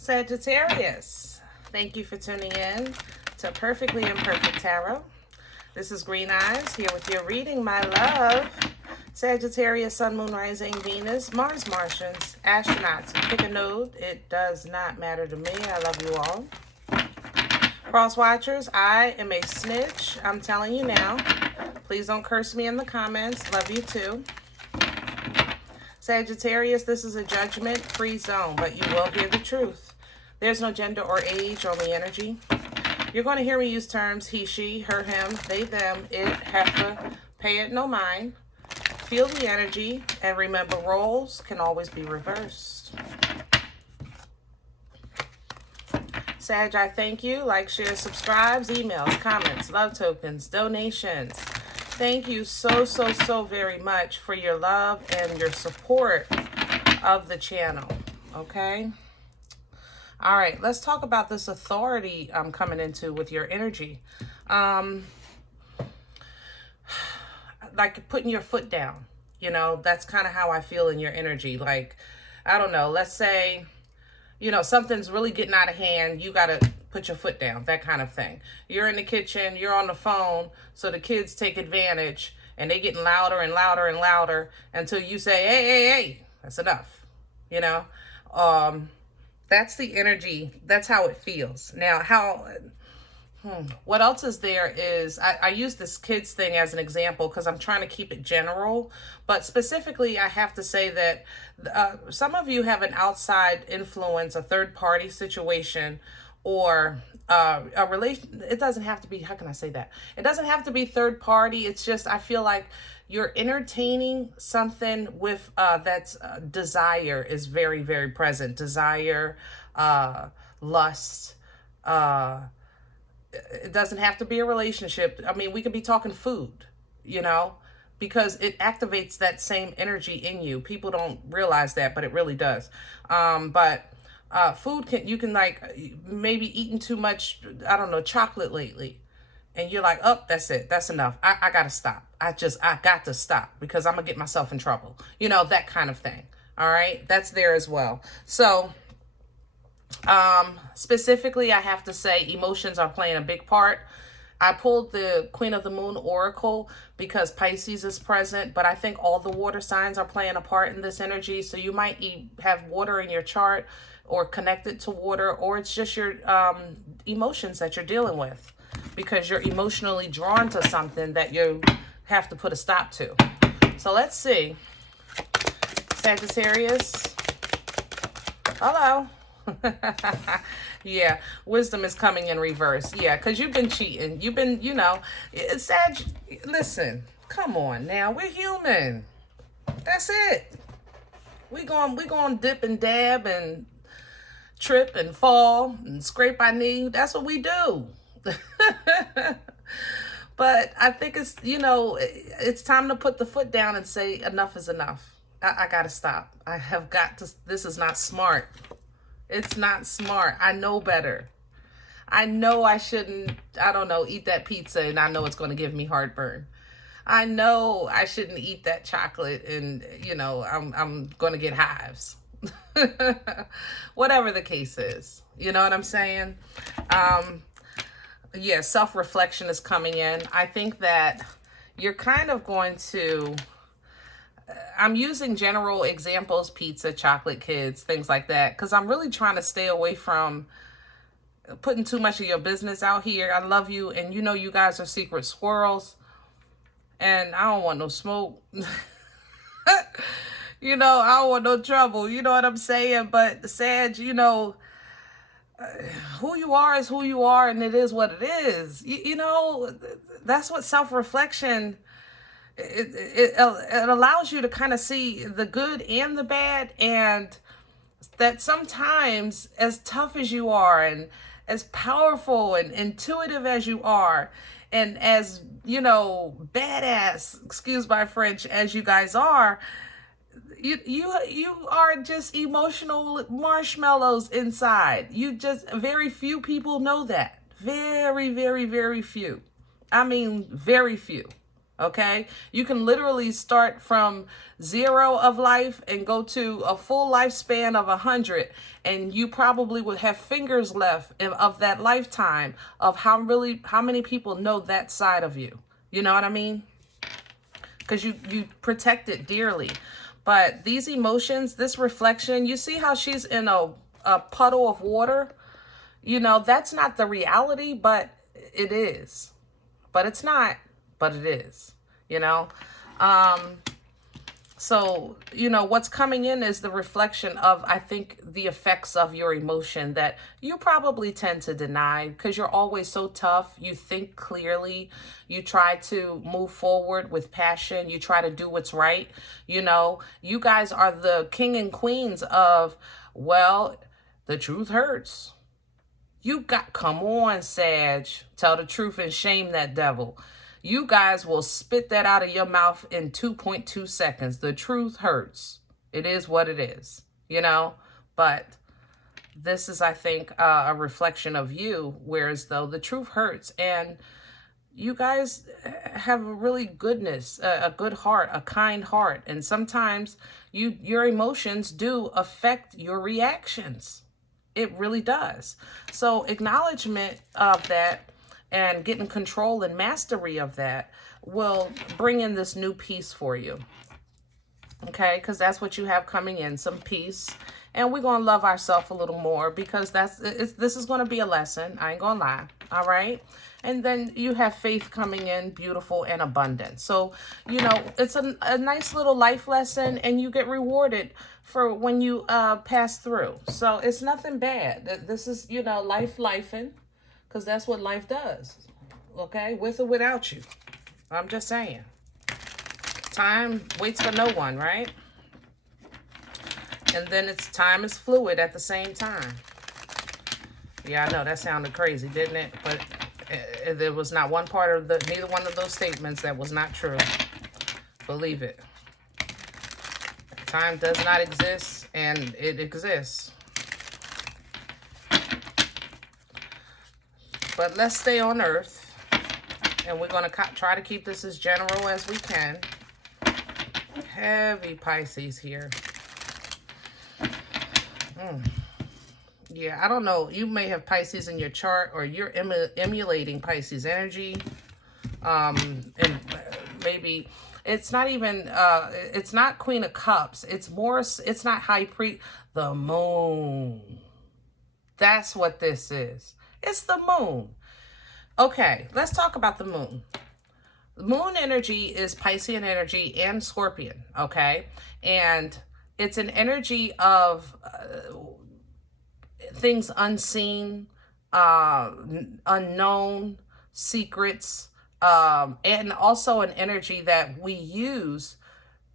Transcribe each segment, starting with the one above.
Sagittarius, thank you for tuning in to Perfectly Imperfect Tarot. This is Green Eyes here with your reading, my love. Sagittarius, Sun, Moon, Rising, Venus, Mars, Martians, astronauts. Pick a node. It does not matter to me. I love you all. Cross watchers, I am a snitch. I'm telling you now. Please don't curse me in the comments. Love you too. Sagittarius, this is a judgment-free zone, but you will hear the truth. There's no gender or age, only energy. You're going to hear me use terms he, she, her, him, they, them, it, heifer, pay it no mind. Feel the energy, and remember, roles can always be reversed. Sag, I thank you. Like, share, subscribes, emails, comments, love tokens, donations. Thank you so very much for your love and your support of the channel, okay? All right, let's talk about this authority I'm coming into with your energy. Like putting your foot down, you know, that's kind of how I feel in your energy. Like, I don't know, let's say, you know, something's really getting out of hand, you got to put your foot down, that kind of thing. You're in the kitchen, you're on the phone, so the kids take advantage, and they getting louder and louder and louder until you say, hey, that's enough, you know? That's the energy, that's how it feels. Now, what else is there is, I use this kids thing as an example because I'm trying to keep it general, but specifically I have to say that some of you have an outside influence, a third party situation, or a relation. It doesn't have to be, how can I say that? It doesn't have to be third party. It's just, I feel like you're entertaining something with that's desire is very present. Desire, lust, it doesn't have to be a relationship. I mean, we could be talking food, you know, because it activates that same energy in you. People don't realize that, but it really does. Food you can like maybe eating too much, I don't know, chocolate lately. And you're like, oh, that's it. That's enough. I got to stop. I got to stop because I'm going to get myself in trouble. You know, that kind of thing. All right. That's there as well. So, specifically, I have to say emotions are playing a big part. I pulled the Queen of the Moon Oracle because Pisces is present, but I think all the water signs are playing a part in this energy. So you might have water in your chart or connected to water, or it's just your emotions that you're dealing with because you're emotionally drawn to something that you have to put a stop to. So let's see. Sagittarius. Hello. Yeah, wisdom is coming in reverse. Yeah, because you've been cheating. You've been, you know, Sag, listen, come on now. We're human. That's it. We going dip and dab and trip and fall and scrape our knee. That's what we do. But I think it's, you know, it's time to put the foot down and say enough is enough. I got to stop. I have got to, this is not smart. It's not smart. I know better. I know I shouldn't, I don't know, eat that pizza and I know it's going to give me heartburn. I know I shouldn't eat that chocolate and, you know, I'm going to get hives. Whatever the case is. You know what I'm saying? Yeah, self-reflection is coming in. I think that you're kind of going to... I'm using general examples, pizza, chocolate, kids, things like that, because I'm really trying to stay away from putting too much of your business out here. I love you, and you know you guys are secret squirrels, and I don't want no smoke. You know, I don't want no trouble. You know what I'm saying? But Sag, you know, who you are is who you are, and it is what it is. You know, that's what self-reflection... It allows you to kind of see the good and the bad, and that sometimes as tough as you are and as powerful and intuitive as you are and as, you know, badass, excuse my French, as you guys are, you are just emotional marshmallows inside. You just, very few people know that. Very few. I mean, very few. Okay, you can literally start from 0 of life and go to a full lifespan of 100, and you probably would have fingers left of that lifetime of how many people know that side of you. You know what I mean? Because you protect it dearly. But these emotions, this reflection, you see how she's in a puddle of water? You know, that's not the reality, but it is. But it's not, but it is, you know? So, you know, what's coming in is the reflection of, I think, the effects of your emotion that you probably tend to deny because you're always so tough. You think clearly. You try to move forward with passion. You try to do what's right. You know, you guys are the king and queens of, well, the truth hurts. Come on, Sag. Tell the truth and shame that devil. You guys will spit that out of your mouth in 2.2 seconds. The truth hurts. It is what it is, you know? But this is, I think, a reflection of you, whereas though the truth hurts. And you guys have a really goodness, a good heart, a kind heart. And sometimes your emotions do affect your reactions. It really does. So acknowledgement of that and getting control and mastery of that will bring in this new peace for you. Okay, because that's what you have coming in, some peace. And we're going to love ourselves a little more because this is going to be a lesson. I ain't going to lie. All right. And then you have faith coming in, beautiful and abundant. So, you know, it's a nice little life lesson and you get rewarded for when you pass through. So it's nothing bad. This is, you know, lifing. Because that's what life does, okay? With or without you. I'm just saying. Time waits for no one, right? And then time is fluid at the same time. Yeah, I know, that sounded crazy, didn't it? But there was not one part of neither one of those statements that was not true. Believe it. Time does not exist, and it exists. But let's stay on Earth, and we're going to try to keep this as general as we can. Heavy Pisces here. Yeah, I don't know. You may have Pisces in your chart, or you're emulating Pisces energy. And maybe it's not even, it's not Queen of Cups. It's not High Priest. The moon. That's what this is. It's the moon. Okay, let's talk about the moon. Moon energy is Piscean energy and Scorpion, okay? And it's an energy of things unseen, unknown, secrets, and also an energy that we use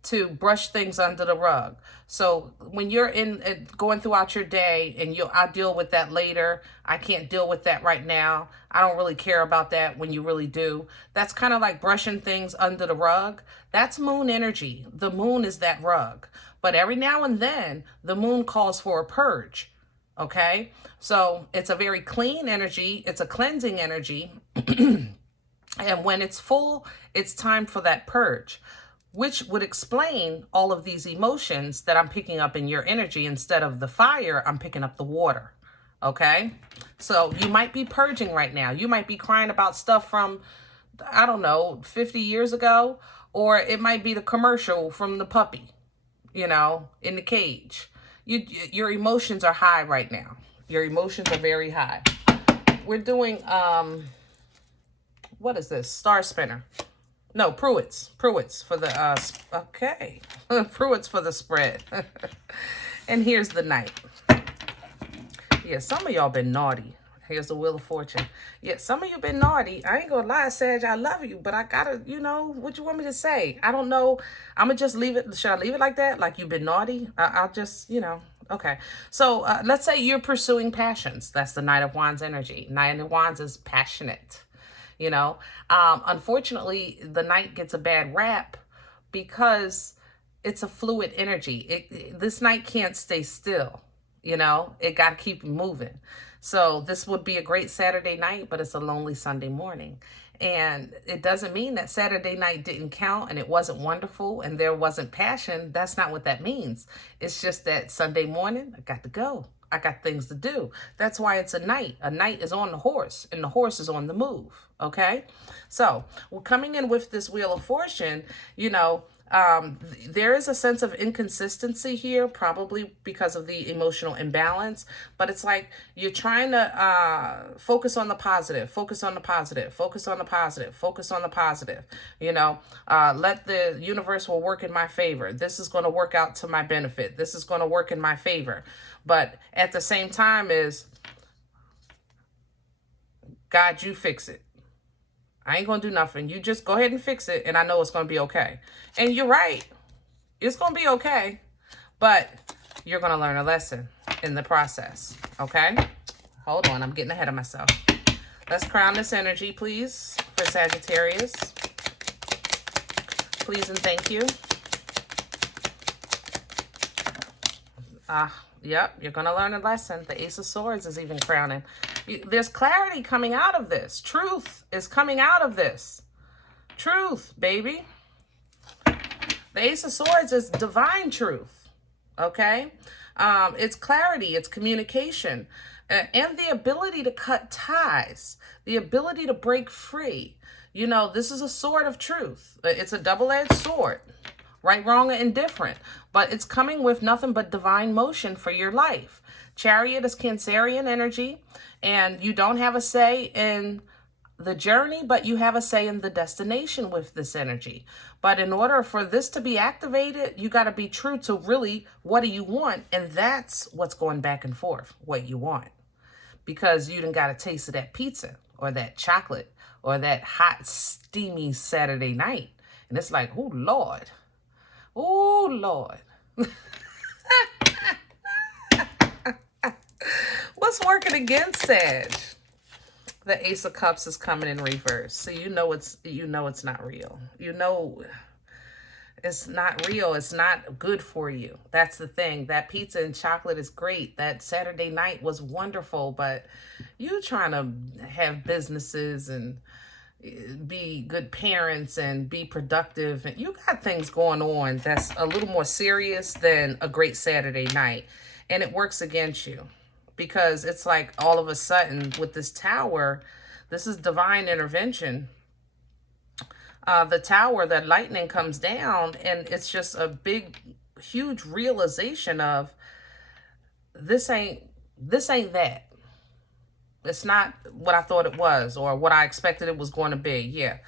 to brush things under the rug. So when you're going throughout your day and I'll deal with that later. I can't deal with that right now. I don't really care about that when you really do. That's kind of like brushing things under the rug. That's moon energy. The moon is that rug. But every now and then the moon calls for a purge. Okay. So it's a very clean energy. It's a cleansing energy. And when it's full, it's time for that purge, which would explain all of these emotions that I'm picking up in your energy. Instead of the fire, I'm picking up the water, okay? So you might be purging right now. You might be crying about stuff from, I don't know, 50 years ago, or it might be the commercial from the puppy, you know, in the cage. Your emotions are high right now. Your emotions are very high. We're doing, what is this? Star Spinner. No, Pruitt's for the, okay. Pruitt's for the spread. And here's the Knight. Yeah, some of y'all been naughty. Here's the Wheel of Fortune. Yeah, some of you been naughty. I ain't gonna lie, Sag, I love you, but I gotta, you know, what you want me to say? I don't know. I'm gonna just leave it. Should I leave it like that? Like you've been naughty? I'll just, you know, okay. So let's say you're pursuing passions. That's the Knight of Wands energy. Knight of Wands is passionate. You know, unfortunately, the Knight gets a bad rap because it's a fluid energy. This Knight can't stay still. You know, it got to keep moving. So this would be a great Saturday night, but it's a lonely Sunday morning. And it doesn't mean that Saturday night didn't count and it wasn't wonderful and there wasn't passion. That's not what that means. It's just that Sunday morning, I got to go. I got things to do. That's why it's a knight. A knight is on the horse and the horse is on the move. Okay. So we're coming in with this Wheel of Fortune, you know, there is a sense of inconsistency here, probably because of the emotional imbalance, but it's like you're trying to focus on the positive, focus on the positive, focus on the positive, focus on the positive, you know, let the universe will work in my favor. This is going to work out to my benefit. This is going to work in my favor. But at the same time is, God, you fix it. I ain't going to do nothing. You just go ahead and fix it, and I know it's going to be okay. And you're right. It's going to be okay, but you're going to learn a lesson in the process, okay? Hold on. I'm getting ahead of myself. Let's crown this energy, please, for Sagittarius. Please and thank you. Yep, you're going to learn a lesson. The Ace of Swords is even crowning. There's clarity coming out of this. Truth is coming out of this. Truth, baby. The Ace of Swords is divine truth, okay? It's clarity, it's communication, and the ability to cut ties, the ability to break free. You know, this is a sword of truth. It's a double-edged sword. Right, wrong, or indifferent. But it's coming with nothing but divine motion for your life. Chariot is Cancerian energy, and you don't have a say in the journey, but you have a say in the destination with this energy. But in order for this to be activated, you got to be true to really what do you want, and that's what's going back and forth, what you want. Because you done got a taste of that pizza or that chocolate or that hot, steamy Saturday night. And it's like, oh, Lord. Oh, Lord. What's working against Sag? The Ace of Cups is coming in reverse. So you know it's not real. You know it's not real. It's not good for you. That's the thing. That pizza and chocolate is great. That Saturday night was wonderful, but you trying to have businesses and be good parents and be productive, and you got things going on that's a little more serious than a great Saturday night, and it works against you because it's like all of a sudden with this tower, this is divine intervention. The tower, that lightning comes down, and it's just a big, huge realization of this ain't that. It's not what I thought it was or what I expected it was going to be. Yeah,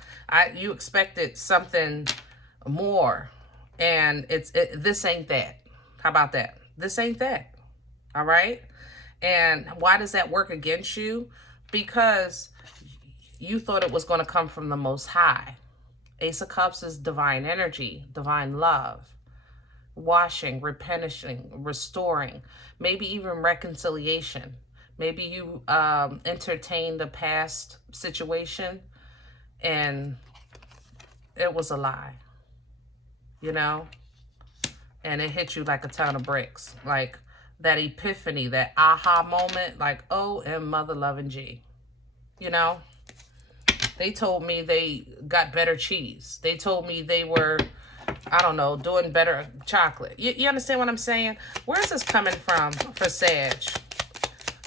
you expected something more, and this ain't that. How about that? This ain't that. All right? And why does that work against you? Because you thought it was going to come from the Most High. Ace of Cups is divine energy, divine love, washing, replenishing, restoring, maybe even reconciliation. Maybe you entertained a past situation and it was a lie, you know? And it hit you like a ton of bricks. Like that epiphany, that aha moment, like, oh, and mother loving G. You know? They told me they got better cheese. They told me they were, I don't know, doing better chocolate. You understand what I'm saying? Where's this coming from for Sag?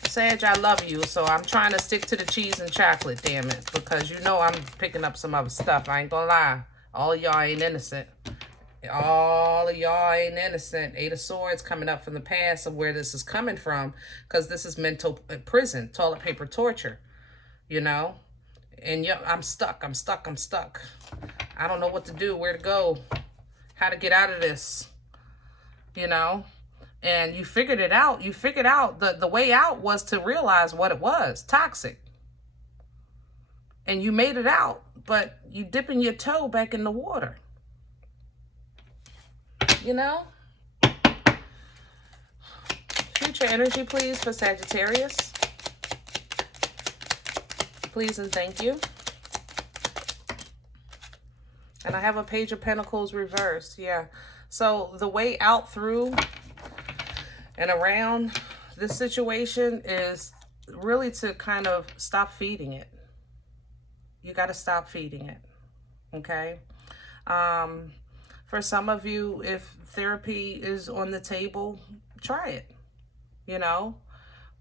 Sag, I love you, so I'm trying to stick to the cheese and chocolate, damn it, because you know I'm picking up some other stuff. I ain't gonna lie. All of y'all ain't innocent. All of y'all ain't innocent. Eight of Swords coming up from the past of where this is coming from, because this is mental prison, toilet paper torture, you know? And I'm stuck. I don't know what to do, where to go, how to get out of this, you know? And you figured it out. You figured out the way out was to realize what it was, toxic. And you made it out, but you dipping your toe back in the water. You know? Future energy, please, for Sagittarius. Please and thank you. And I have a Page of Pentacles reversed. Yeah. So the way out through and around this situation is really to kind of stop feeding it. You got to stop feeding it. Okay. For some of you, if therapy is on the table, try it, you know,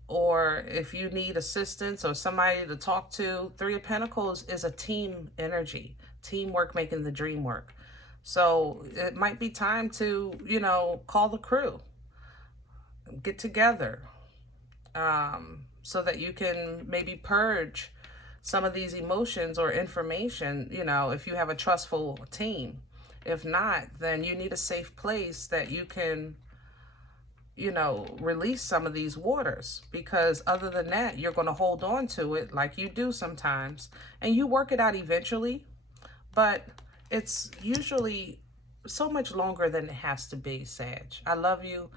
or if you need assistance or somebody to talk to, Three of Pentacles is a team energy, teamwork making the dream work. So it might be time to, you know, call the crew, get together, so that you can maybe purge some of these emotions or information, you know, if you have a trustful team. If not, then you need a safe place that you can, you know, release some of these waters, because other than that, you're going to hold on to it like you do sometimes, and you work it out eventually, but it's usually so much longer than it has to be, Sag. I love you,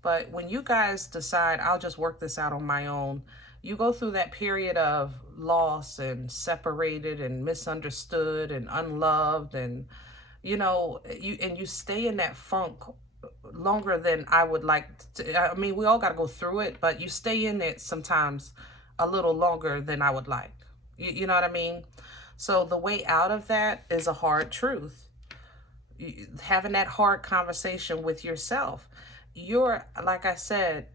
but when you guys decide, I'll just work this out on my own, you go through that period of loss and separated and misunderstood and unloved, and you know, you stay in that funk longer than I would like to. I mean, we all got to go through it, but you stay in it sometimes a little longer than I would like. You know what I mean? So the way out of that is a hard truth. Having that hard conversation with yourself. You're, like I said,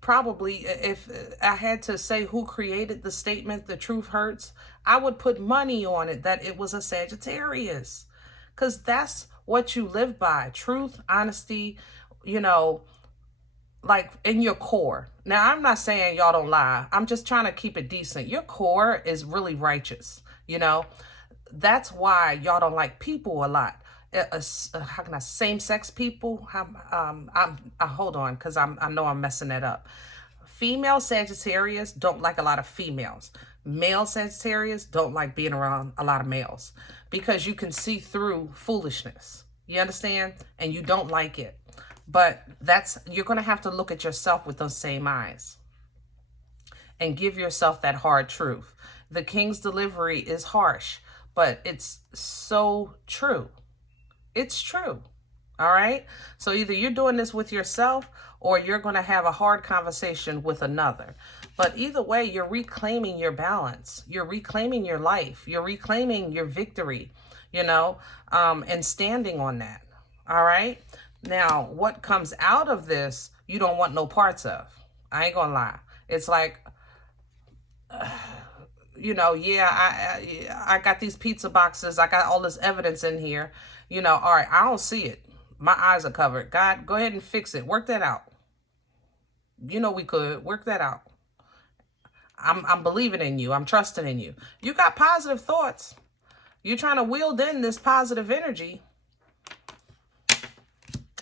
probably, if I had to say who created the statement, "The truth hurts," I would put money on it that it was a Sagittarius, because that's what you live by. Truth, honesty, you know, like in your core. Now, I'm not saying y'all don't lie. I'm just trying to keep it decent. Your core is really righteous, you know. That's why y'all don't like people a lot. How can I, same-sex people? Hold on, because I know I'm messing that up. Female Sagittarius don't like a lot of females. Male Sagittarius don't like being around a lot of males, because you can see through foolishness. You understand? And you don't like it. But you're going to have to look at yourself with those same eyes and give yourself that hard truth. The King's delivery is harsh, but it's so true. It's true. All right. So either you're doing this with yourself, or you're going to have a hard conversation with another. But either way, you're reclaiming your balance. You're reclaiming your life. You're reclaiming your victory, you know, and standing on that. All right. Now, what comes out of this, you don't want no parts of. I ain't gonna lie. It's like, you know, yeah, I got these pizza boxes. I got all this evidence in here. You know, all right, I don't see it. My eyes are covered. God, go ahead and fix it. Work that out. You know we could. Work that out. I'm believing in you. I'm trusting in you. You got positive thoughts. You're trying to wield in this positive energy.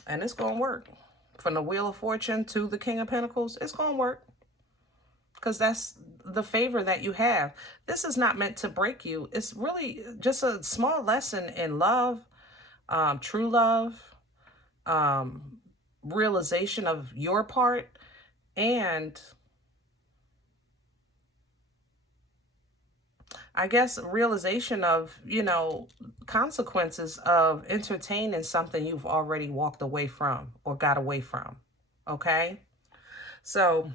And it's going to work. From the Wheel of Fortune to the King of Pentacles, it's going to work. Because that's the favor that you have. This is not meant to break you. It's really just a small lesson in love, true love, realization of your part, and I guess realization of, you know, consequences of entertaining something you've already walked away from or got away from. Okay? So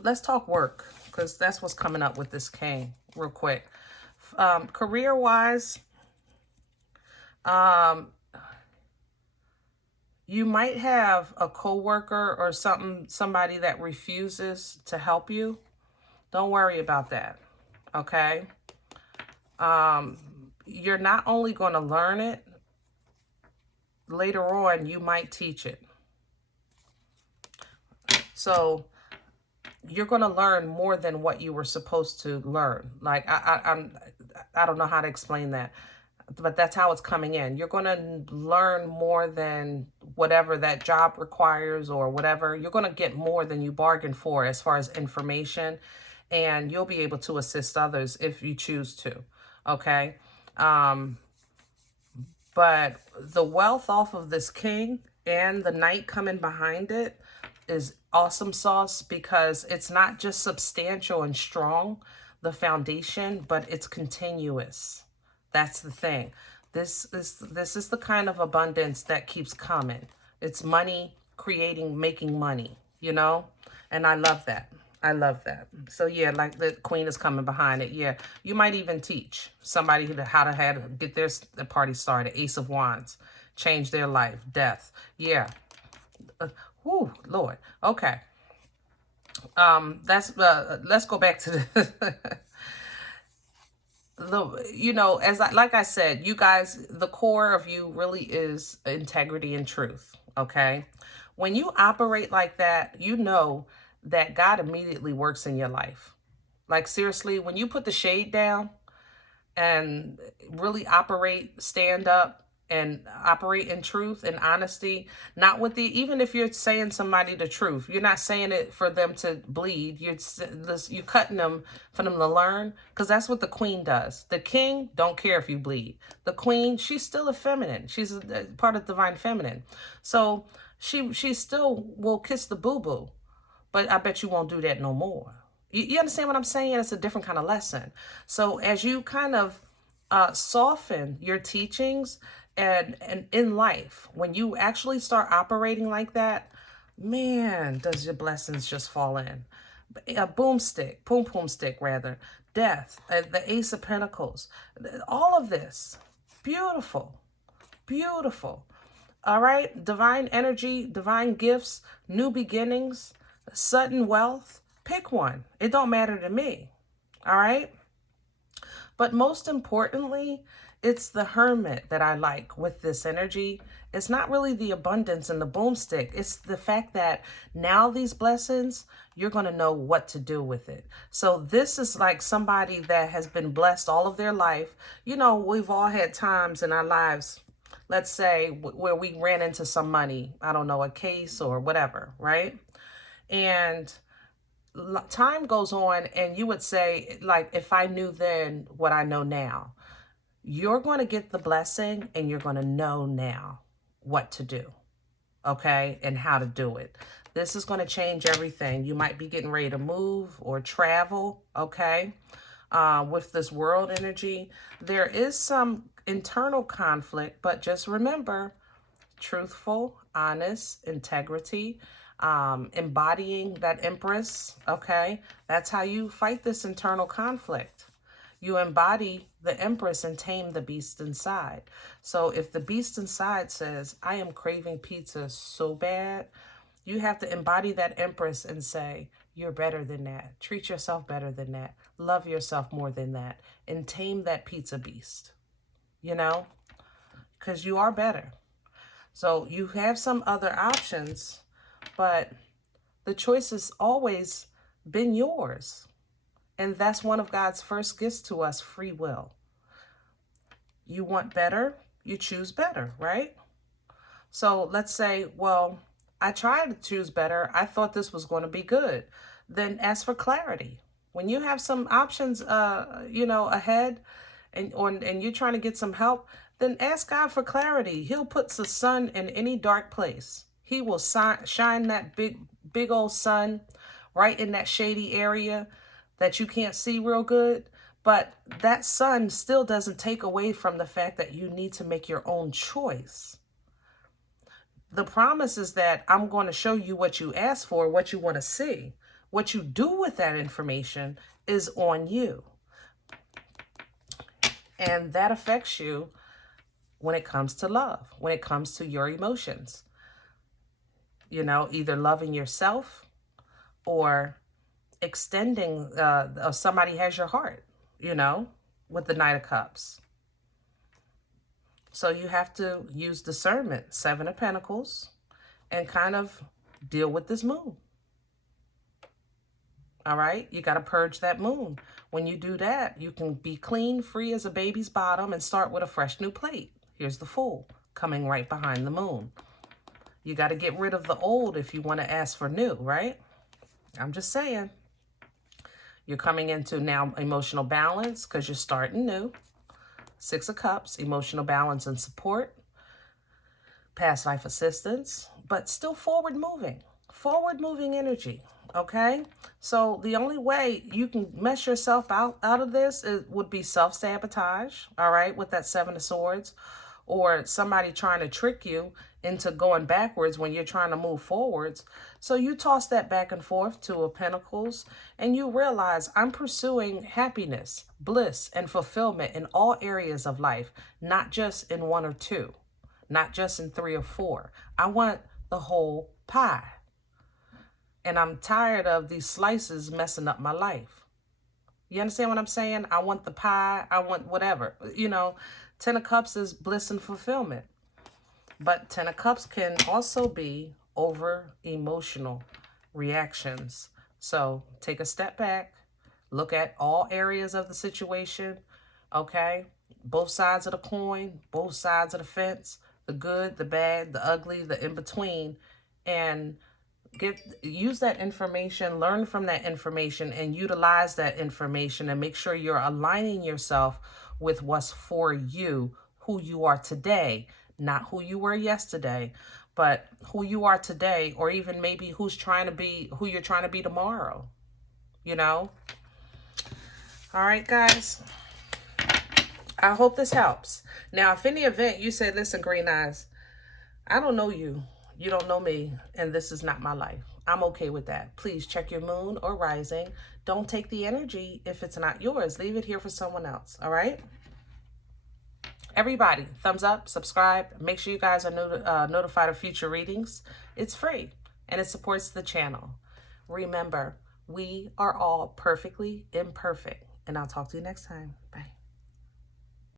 let's talk work, because that's what's coming up with this King real quick. Career-wise, you might have a coworker or somebody that refuses to help you. Don't worry about that. Okay? You're not only going to learn it, later on you might teach it. So you're going to learn more than what you were supposed to learn. Like, I don't know how to explain that, but that's how it's coming in. You're going to learn more than whatever that job requires or whatever. You're going to get more than you bargained for as far as information, and you'll be able to assist others if you choose to. Okay. But the wealth off of this King and the Knight coming behind it is awesome sauce, because it's not just substantial and strong, the foundation, but it's continuous. That's the thing. This is the kind of abundance that keeps coming. It's money creating, making money, you know? And I love that. I love that. So yeah, like the queen is coming behind it. Yeah, you might even teach somebody how to get the party started. Ace of Wands, change their life, death. Yeah. Whoo, Lord. Okay. Let's go back to like I said, you guys, the core of you really is integrity and truth. Okay. When you operate like that, you know that God immediately works in your life. Like seriously, when you put the shade down and really stand up and operate in truth and honesty, not with even if you're saying somebody the truth, you're not saying it for them to bleed. You're cutting them for them to learn, because that's what the queen does. The king don't care if you bleed. The queen, she's still a feminine. She's a part of divine feminine. So she still will kiss the boo-boo, but I bet you won't do that no more. You understand what I'm saying? It's a different kind of lesson. So as you kind of soften your teachings and in life, when you actually start operating like that, man, does your blessings just fall in. A boomstick, poom stick rather, death, the Ace of Pentacles, all of this, beautiful, beautiful. All right, divine energy, divine gifts, new beginnings, sudden wealth. Pick one. It don't matter to me. All right. But most importantly, it's the hermit that I like with this energy. It's not really the abundance and the boomstick. It's the fact that now these blessings, you're going to know what to do with it. So this is like somebody that has been blessed all of their life. You know, we've all had times in our lives, let's say, where we ran into some money. I don't know, a case or whatever, right? And time goes on and you would say, like, if I knew then what I know now, you're going to get the blessing and you're going to know now what to do, okay, and how to do it. This is going to change everything. You might be getting ready to move or travel, okay, with this world energy. There is some internal conflict, but just remember, truthful, honest, integrity, embodying that Empress, okay? That's how you fight this internal conflict. You embody the Empress and tame the beast inside. So if the beast inside says, I am craving pizza so bad, you have to embody that Empress and say, you're better than that. Treat yourself better than that. Love yourself more than that. And tame that pizza beast, you know? Because you are better. So you have some other options, but the choice has always been yours. And that's one of God's first gifts to us, free will. You want better, you choose better, right? So let's say, well, I tried to choose better. I thought this was going to be good. Then ask for clarity. When you have some options, ahead and you're trying to get some help, then ask God for clarity. He'll put the sun in any dark place. He will shine that big old sun right in that shady area that you can't see real good. But that sun still doesn't take away from the fact that you need to make your own choice. The promise is that I'm going to show you what you ask for, what you want to see. What you do with that information is on you. And that affects you when it comes to love, when it comes to your emotions. You know, either loving yourself or extending, somebody has your heart, you know, with the Knight of Cups. So you have to use discernment, Seven of Pentacles, and kind of deal with this moon. All right, you got to purge that moon. When you do that, you can be clean, free as a baby's bottom and start with a fresh new plate. Here's the Fool coming right behind the moon. You got to get rid of the old if you want to ask for new, right? I'm just saying. You're coming into now emotional balance because you're starting new. Six of Cups, emotional balance and support. Past life assistance, but still forward moving energy. Okay, so the only way you can mess yourself out of this would be self-sabotage, all right, with that Seven of Swords, or somebody trying to trick you into going backwards when you're trying to move forwards. So you toss that back and forth, Two of Pentacles, and you realize I'm pursuing happiness, bliss, and fulfillment in all areas of life, not just in one or two, not just in three or four. I want the whole pie. And I'm tired of these slices messing up my life. You understand what I'm saying? I want the pie. I want whatever. You know, Ten of Cups is bliss and fulfillment. But Ten of Cups can also be over emotional reactions. So take a step back. Look at all areas of the situation. Okay? Both sides of the coin. Both sides of the fence. The good, the bad, the ugly, the in-between. And use that information, learn from that information, and utilize that information, and make sure you're aligning yourself with what's for you, who you are today, not who you were yesterday, but who you are today, or even maybe who you're trying to be tomorrow, you know? All right, guys. I hope this helps. Now, if in the event you said, listen, Green Eyes, I don't know you. You don't know me, and this is not my life. I'm okay with that. Please check your moon or rising. Don't take the energy if it's not yours. Leave it here for someone else, all right? Everybody, thumbs up, subscribe. Make sure you guys are notified of future readings. It's free, and it supports the channel. Remember, we are all perfectly imperfect, and I'll talk to you next time. Bye.